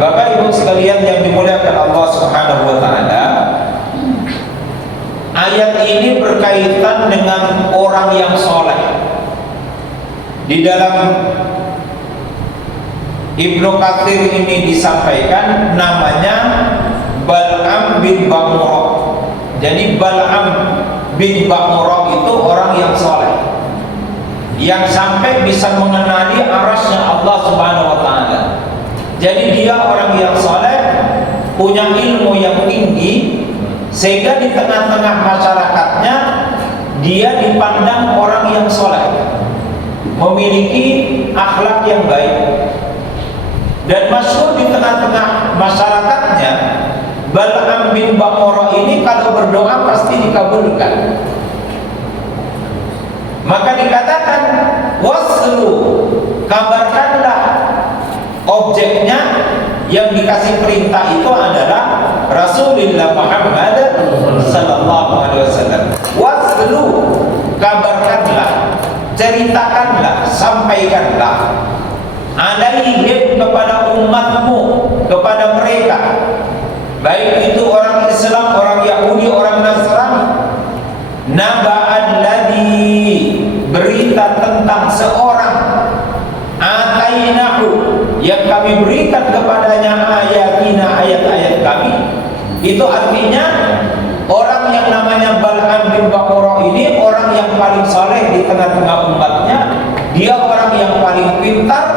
Bapak Ibu sekalian yang dimuliakan Allah Subhanahu wa taala, ayat ini berkaitan dengan orang yang soleh. Di dalam Ibnu Katsir ini disampaikan namanya Bal'am bin Ba'murah. Jadi Bal'am bin Ba'murah itu orang yang soleh, yang sampai bisa mengenali arasnya Allah Subhanahu wa taala. Jadi dia orang yang soleh, punya ilmu yang tinggi, sehingga di tengah-tengah masyarakatnya dia dipandang orang yang soleh, memiliki akhlak yang baik, dan masyhur di tengah-tengah masyarakatnya. Bal'am bin Ba'murah ini kalau berdoa pasti dikabulkan. Maka dikatakan waslu, kabarkanlah. Objeknya yang dikasih perintah itu adalah Rasulullah Muhammad sallallahu alaihi wasallam. Waslu, kabarkanlah, ceritakanlah, sampaikanlah alaihim, kepada umatmu, kepada mereka, baik itu orang Islam, orang Yahudi, orang Nasrani. Naba'alladzi, berita tentang seorang, atainahu, yang kami berikan kepadanya ayatina, ayat-ayat kami. Itu artinya orang yang namanya Bal'am bin Ba'murah ini orang yang paling saleh di tengah-tengah umatnya. Dia orang yang paling pintar,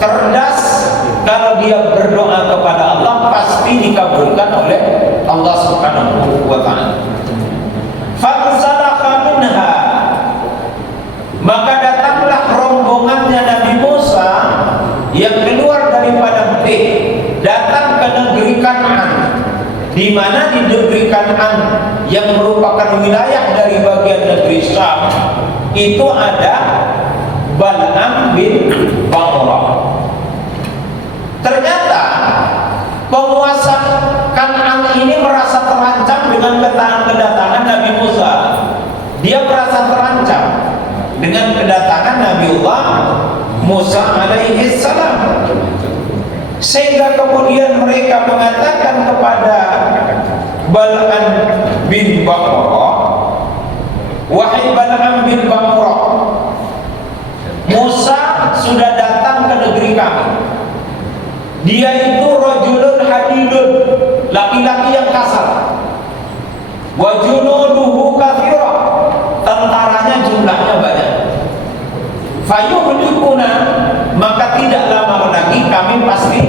cerdas. Kalau dia berdoa kepada Allah pasti dikabulkan oleh Allah Subhanahu wa taala. Fansalakha minha, maka datanglah rombongannya Nabi Musa yang keluar daripada Mesir, datang ke negeri Kan'an. Di mana di negeri Kan'an yang merupakan wilayah dari bagian negeri Syam itu ada Bal'am bin Ba'murah. Ternyata penguasa Kan'an ini merasa terancam dengan kedatangan Nabi Musa. Dia merasa terancam dengan kedatangan Nabiullah Musa alaihi salam, sehingga kemudian mereka mengatakan kepada Bal'am bin Ba'murah, wahai Bal'am bin Ba'murah, Musa sudah datang ke negeri kami. Dia itu rajulun hadidun, laki-laki yang kasar. Wa junuduhu katsira, tentaranya jumlahnya banyak. Fayuhlikuna, maka tidak lama lagi kami pasti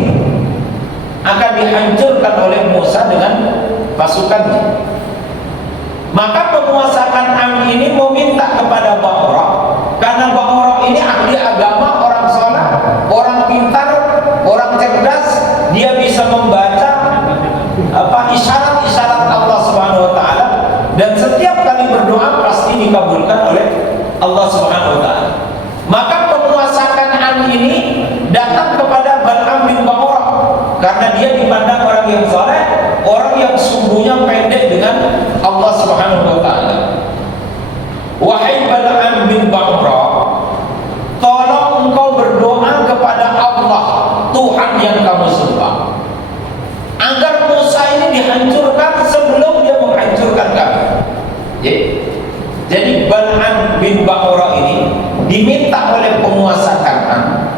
akan dihancurkan oleh Musa dengan pasukannya. Maka penguasa Kan'an ini meminta kepada Ba'murah, karena Ba'murah ini ahli agama, orang saleh, orang pintar, orang cerdas. Dia bisa membaca isyarat-isyarat Allah Subhanahu wa taala, dan setiap kali berdoa pasti dikabulkan oleh Allah Subhanahu wa taala. Maka penguasa Kan'an ini datang kepada Bal'am bin Ba'murah karena dia dipandang orang yang saleh, orang yang sumbunya pendek dengan Allah Subhanahu wa taala. Wahai Bal'am bin Ba'murah, tolong engkau berdoa kepada Allah, Tuhan yang kamu sembah, agar Musa ini dihancurkan sebelum dia menghancurkan kami. Jadi Bal'am bin Ba'murah ini diminta oleh penguasa Kan'an.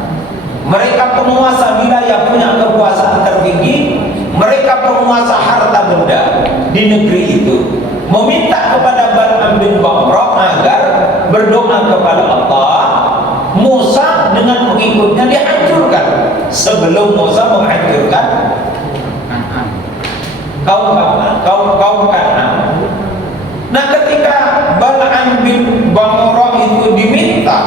Mereka penguasa wilayah, punya kekuasaan tertinggi, mereka penguasa harta benda di negeri itu, meminta kepada Bal'am bin Ba'murah agar berdoa kepada Allah, Musa dengan pengikutnya dihancurkan sebelum Musa menghancurkan kaum Kan'an. Nah, ketika Bal'am bin Ba'murah itu diminta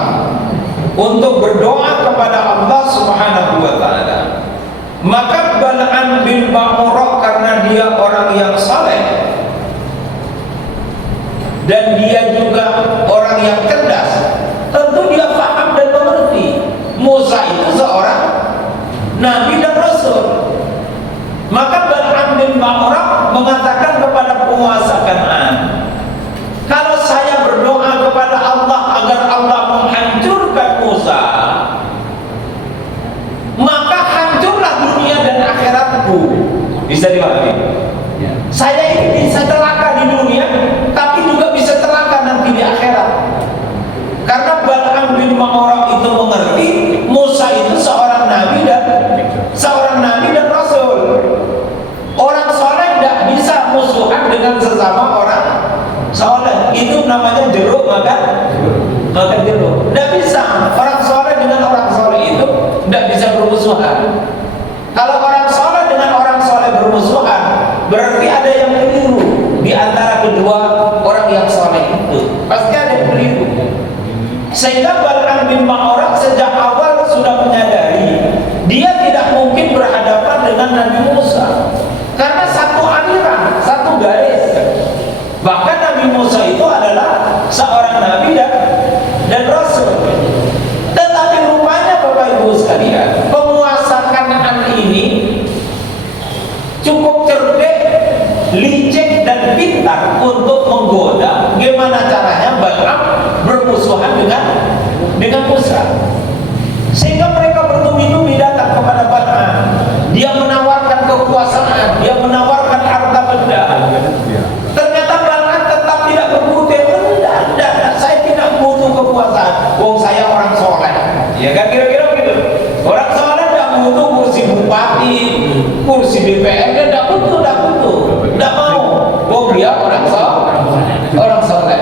untuk berdoa kepada Allah Subhanahu wa taala, maka Bal'am bin Ba'murah karena dia orang yang saleh dan dia juga orang yang cerdas, tentu dia paham dan mengerti Musa itu seorang nabi dan rasul. Maka Bal'am bin Ba'murah mengatakan kepada penguasa Kan'an, kalau saya berdoa kepada Allah agar Allah menghancurkan Musa, maka hancurlah dunia dan Bisa dipahami? Ya. Saya ini bisa celaka di dunia, tapi juga bisa celaka nanti di akhirat. Karena Bal'am bin Ba'urah itu mengerti Musa itu seorang nabi dan rasul. Orang soleh tidak bisa musuhan dengan sesama orang soleh. Itu namanya jeruk makan jeruk. Tidak bisa orang soleh dengan orang soleh itu tidak bisa bermusuhan. Kalau orang soleh dengan orang soleh bermusuhan, berarti ada yang keliru di antara kedua orang yang soleh itu. Pasti ada yang keliru. Sehingga Bal'am bin Ba'urah sejak awal sudah menyadari dia tidak mungkin berhadapan dengan Nabi Musa, karena satu aliran, satu garis. Bahkan Nabi Musa itu adalah seorang nabi dan rasul. Tetapi rupanya Bapak Ibu sekalian, penguasa Kanaan ini cukup cerdik, licik dan pintar untuk menggoda gimana caranya Bal'am bermusuhan dengan Musa. Sehingga mereka bertubi-tubi datang kepada Bal'am. Dia menawarkan kekuasaan, dia menawarkan harta benda. Ternyata Bal'am tetap tidak berkutik. Tidak, saya tidak butuh kekuasaan. Wong saya orang soleh. Ya kan, kira-kira begitu. Orang soleh tidak butuh kursi bupati, kursi DPR, dia tidak butuh, tidak mau. Wong dia orang soleh.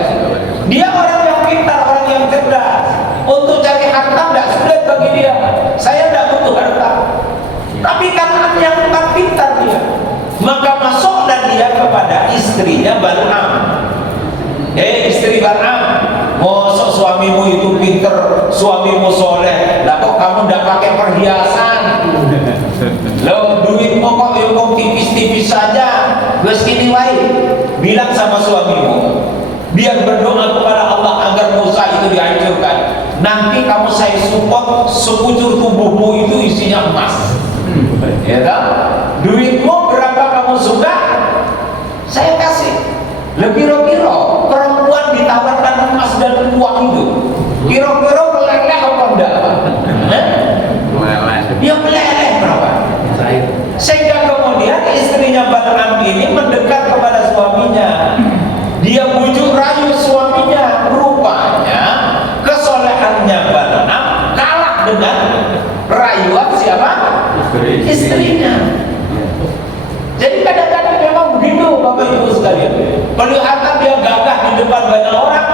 Dia orang yang pintar, orang yang cerdas. Untuk cari harta tidak sulit bagi dia. Saya tidak butuh harta. Tapi karena yang bukan pintar dia, maka masuklah dia kepada istrinya Bal'am. Istri Bal'am, mosok suamimu itu pintar, suamimu soleh, lah kok kamu tidak pakai perhiasan? Lo duitmu kok yukong tipis-tipis saja. Gue segini wae. Bilang sama suamimu, biar berdoa kepada Allah agar Musa itu dihancurkan. Nanti kamu saya support, sekujur tubuhmu itu isinya emas. Ya kan? Duitmu berapa kamu suka, saya kasih. Lebih-lebih perempuan ditawarkan emas dan uang itu, kira-kira meleleh apa enggak? Dia meleleh berapa? Sehingga kemudian istrinya Bal'am ini mendekat kepada suaminya. Dia bujuk rayu suaminya. Rupanya kesolehannya Bal'am kalah dengan rayuan siapa? Istrinya. Jadi kadang-kadang memang begitu Bapak Ibu sekalian. Kelihatan dia gagah di depan banyak orang,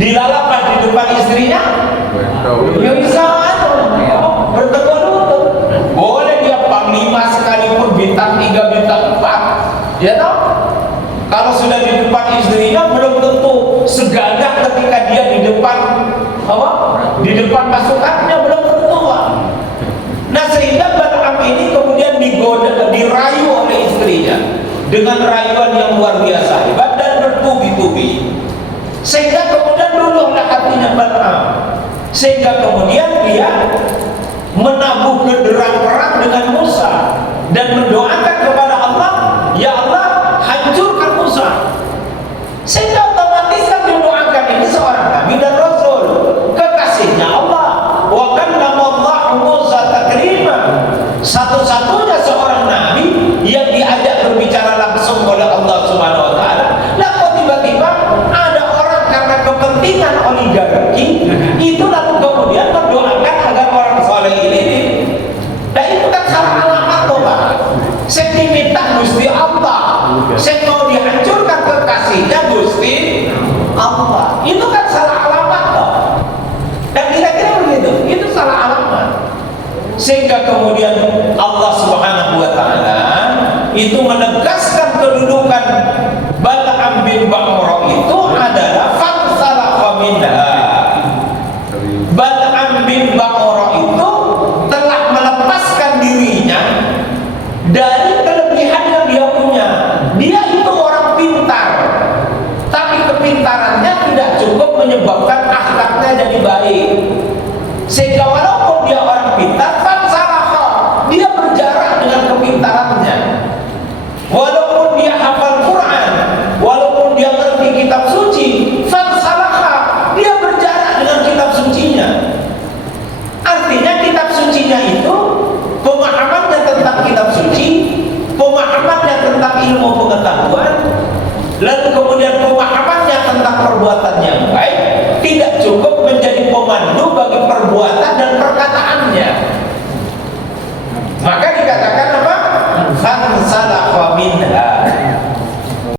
dilalapkan di depan istrinya, ya bisa bertegur lutut. Boleh dia panglima sekalipun, bintang 3, bintang 4, ya tahu. Kalau sudah di depan istrinya belum tentu segagah ketika dia di depan di depan pasukannya, belum tentu. Nah, sehingga Bal'am ini kemudian digoda, dirayu oleh istrinya dengan rayuan yang luar biasa hebat dan bertubi-tubi. Sehingga kemudian luluhlah hatinya Bal'am. Sehingga kemudian dia menabuh genderang perang dengan Musa dan mendoakan kepada Allah, ya Allah, hancurkan Musa. Sehingga otomatis kan didoakan ini seorang nabi dan rasul, kekasihnya Allah. Wa kallama Allah Musa taklima. Satu-satunya seorang nabi yang diajak berbicara langsung oleh Allah Subhanahu wa taala. Lah kok tiba-tiba ada orang karena kepentingan oligarki itu lalu kemudian mendoakan agar orang soleh ini. Dan itu kan salah alamat toh, Pak. Saya diminta Gusti Allah, saya mau dihancurkan kekasihnya Gusti Allah. Itu kan salah alamat toh. Dan kira-kira begitu, itu salah alamat. Sehingga kemudian Allah Subhanahu wa taala itu menegur